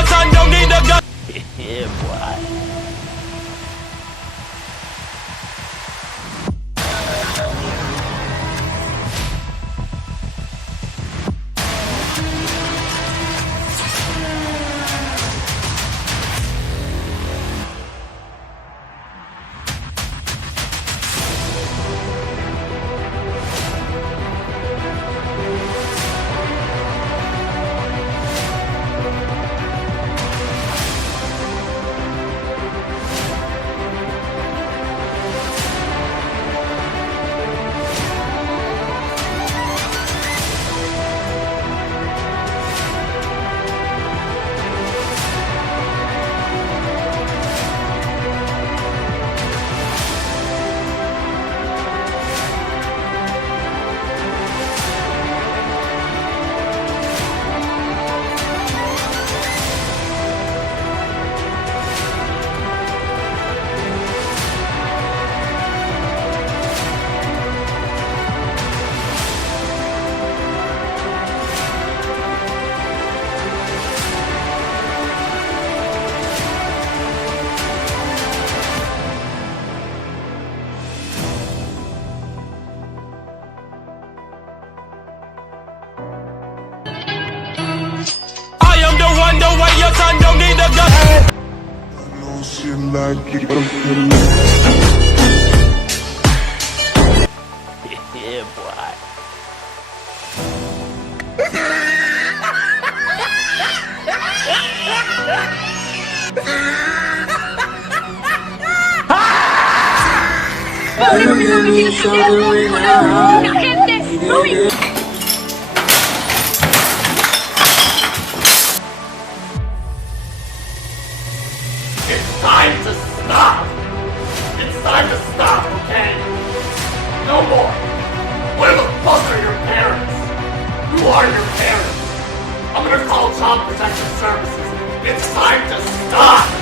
your son don't need a gun. Yeah, boy. I am the one, the way your son don't need a gun. No shit like it. Yeah, boy. It's time to stop! It's time to stop, okay? No more! Where the fuck are your parents? Who are your parents? I'm gonna call Child Protection Services. It's time to stop!